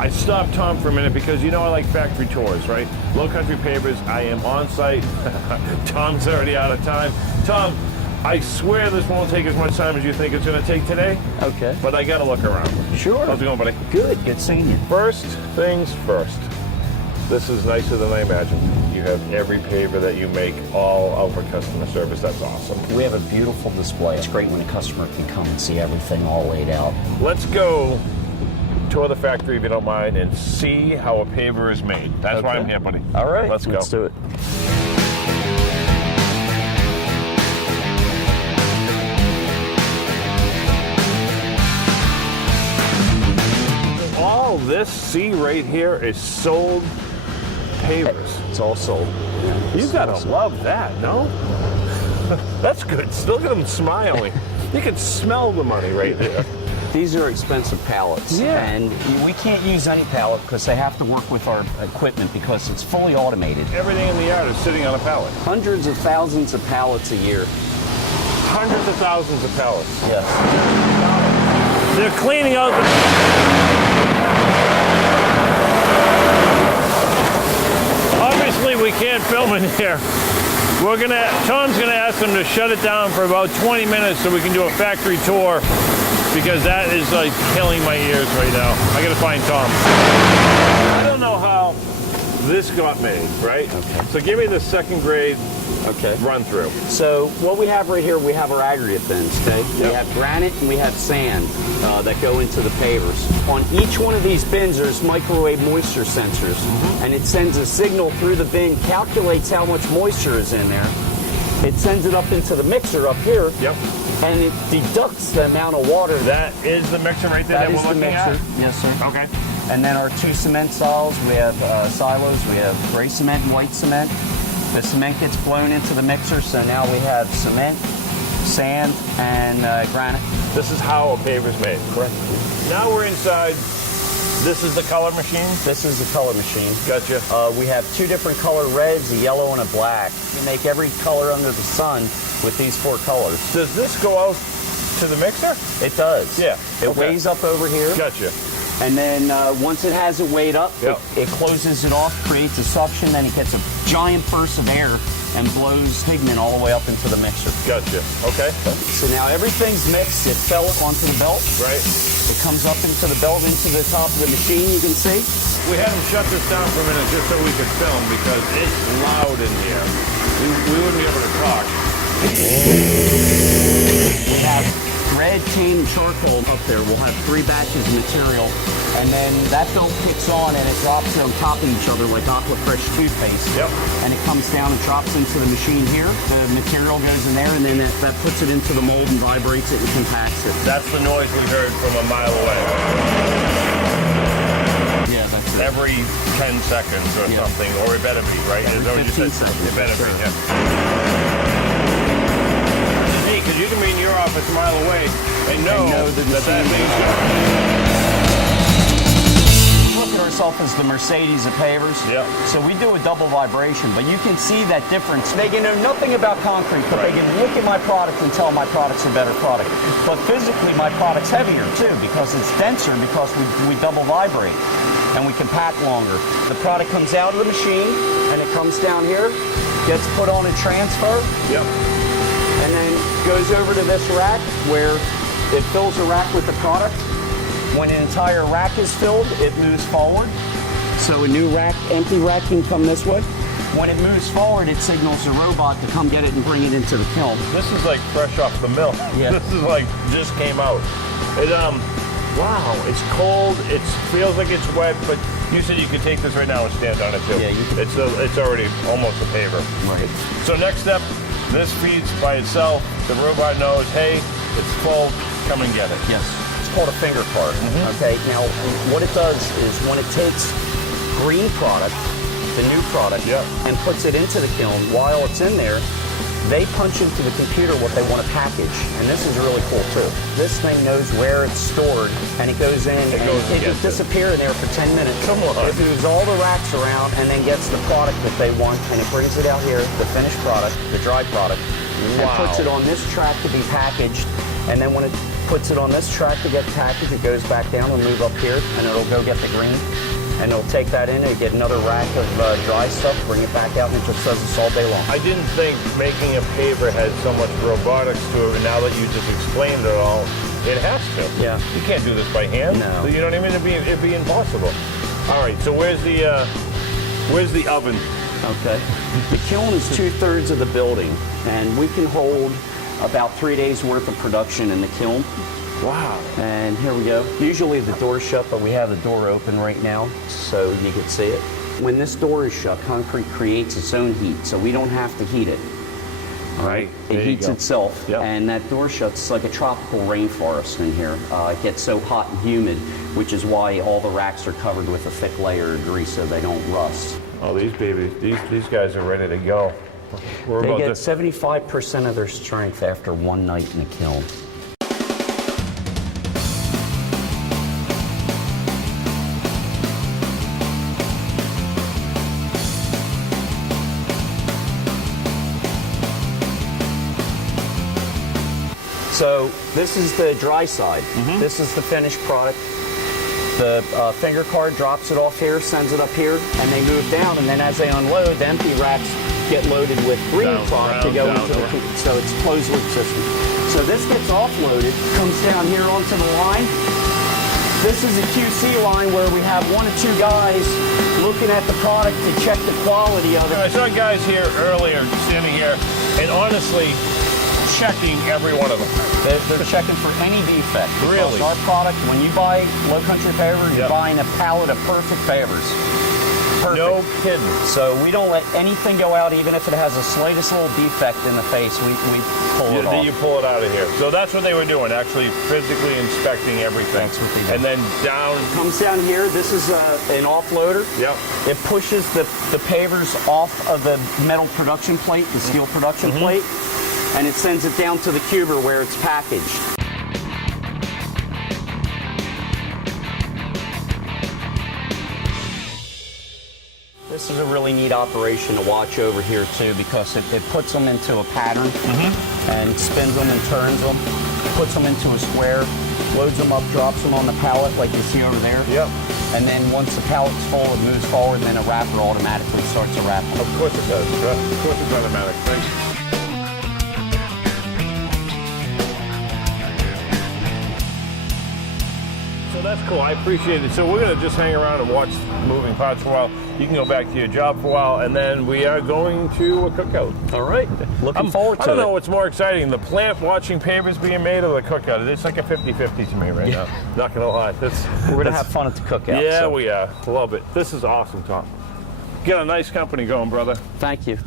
I stopped Tom for a minute because you know I like factory tours, right? Low Country Pavers, I am on site. Tom's already out of time. Tom, I swear this won't take as much time as you think it's going to take today. Okay. But I got to look around. Sure. How's it going, buddy? Good seeing you. First things first. This is nicer than I imagined. You have every paver that you make all out for customer service. That's awesome. We have a beautiful display. It's great when a customer can come and see everything all laid out. Let's go tour the factory if you don't mind and see how a paver is made. That's why I'm here, buddy. All right. Let's go. Let's do it. All this C right here is sold pavers. It's all sold. You gotta love that, no? That's good. Look at him smiling. You can smell the money right there. These are expensive pallets. Yeah. And we can't use any pallet because they have to work with our equipment because it's fully automated. Everything in the yard is sitting on a pallet. Hundreds of thousands of pallets a year. Hundreds of thousands of pallets. Yes. They're cleaning out the... Obviously, we can't film in here. Tom's gonna ask them to shut it down for about 20 minutes so we can do a factory tour, because that is like killing my ears right now. I gotta find Tom. I don't know how this got made, right? Okay. So give me the second grade run through. So what we have right here, we have our aggregate bins, okay? Yep. We have granite and we have sand that go into the pavers. On each one of these bins, there's microwave moisture sensors, and it sends a signal through the bin, calculates how much moisture is in there. It sends it up into the mixer up here, Yep. and it deducts the amount of water. That is the mixer right there that we're looking at? Yes, sir. Okay. And then our two cement silos, we have silos, we have gray cement and white cement. The cement gets blown into the mixer, so now we have cement, sand, and granite. This is how a paver's made. Correct. Now we're inside. This is the color machine? This is the color machine. Gotcha. We have two different color reds, a yellow and a black. We make every color under the sun with these four colors. Does this go out to the mixer? It does. Yeah. It weighs up over here. Gotcha. And then once it has it weighed up, Yep. it closes it off, creates a suction, then it gets a giant burst of air and blows pigment all the way up into the mixer. Gotcha. Okay. So now everything's mixed. It fell onto the belt. Right. It comes up into the belt, into the top of the machine, you can see. We had him shut this down for a minute just so we could film because it's loud in here. We wouldn't be able to talk. We have red, tan, and charcoal up there. We'll have 3 batches of material. And then that belt kicks on and it drops on top of each other like Aqua Fresh toothpaste. Yep. And it comes down and drops into the machine here. The material goes in there and then that puts it into the mold and vibrates it and compacts it. That's the noise we heard from a mile away. Yeah, that's it. Every 10 seconds or something, or it better be, right? Every Is that what you 15 said? seconds, It better yes, be, sir. yeah. Hey, because you can be in your office a mile away and know the that machine- thing's going. Look at ourselves as the Mercedes of pavers. Yeah. So we do a double vibration, but you can see that difference. They can know nothing about concrete, but they can look at my product and tell my product's a better product. But physically, my product's heavier too because it's denser because we double vibrate and we can pack longer. The product comes out of the machine and it comes down here, gets put on a transfer. Yep. And then goes over to this rack where it fills a rack with the product. When an entire rack is filled, it moves forward. So a new rack, empty rack can come this way. When it moves forward, it signals a robot to come get it and bring it into the kiln. This is like fresh off the mill. Yeah. This is like just came out. It wow, it's cold. It feels like it's wet, but you said you could take this right now and stand on it too. Yeah, you can. It's already almost a paver. Right. So next step, this feeds by itself. The robot knows, hey, it's full. Come and get it. Yes. It's called a finger cart. Okay. Now, what it does is when it takes green product, the new product, and puts it into the kiln, while it's in there, they punch into the computer what they want to package. And this is really cool too. This thing knows where it's stored, and it goes in and it can disappear in there for 10 minutes. Come on. It moves all the racks around and then gets the product that they want, and it brings it out here, the finished product, the dry product, and puts it on this track to be packaged. And then when it puts it on this track to get packaged, it goes back down and move up here, and it'll go get the green. And it'll take that in and get another rack of dry stuff, bring it back out, and it just does this all day long. I didn't think making a paver had so much robotics to it, and now that you just explained it all, it has to. Yeah. You can't do this by hand. No. You know what I mean? It'd be impossible. All right, so where's the oven? Okay. The kiln is 2/3 of the building, and we can hold about 3 days worth of production in the kiln. Wow. And here we go. Usually the door's shut, but we have the door open right now so you can see it. When this door is shut, concrete creates its own heat, so we don't have to heat it. Right. It heats itself, Yep. and that door shuts. It's like a tropical rainforest in here. It gets so hot and humid, which is why all the racks are covered with a thick layer of grease so they don't rust. Oh, these babies, these guys are ready to go. We're They about get to 75% of their strength after one night in the kiln. So this is the dry side. This is the finished product. The finger card drops it off here, sends it up here, and they move down. And then as they unload, the empty racks get loaded with green Down, product to round, go down, into the around. so it's a closed loop system. So this gets offloaded, comes down here onto the line. This is a QC line where we have 1 or 2 guys looking at the product to check the quality of it. I saw guys here earlier standing here, and honestly, checking every one of them. They're checking for any defect. Really? Because our product, when you buy Low Country Paver, you're Yep. buying a pallet of perfect pavers. Perfect. No kidding. So we don't let anything go out, even if it has the slightest little defect in the face, we pull it off. You pull it out of here. So that's what they were doing, actually physically inspecting everything. That's what they do. And then down. Comes down here, this is an offloader. Yep. It pushes the pavers off of the metal production plate, the steel production plate, and it sends it down to the cuber where it's packaged. This is a really neat operation to watch over here too, because it puts them into a pattern and spins them and turns them, puts them into a square, loads them up, drops them on the pallet like you see over there. Yep. And then once the pallet's full, it moves forward, and then a wrapper automatically starts to wrap. Of course it does. Of course it's automatic. Thanks. So that's cool. I appreciate it. So we're going to just hang around and watch moving parts for a while. You can go back to your job for a while, and then we are going to a cookout. All right. Looking forward to it. I don't know what's more exciting, the plant watching pavers being made or the cookout. It's like a 50-50 to me right now. Not going to lie. We're going to have fun at the cookout. Yeah, so. we are. Love it. This is awesome, Tom. Get a nice company going, brother. Thank you.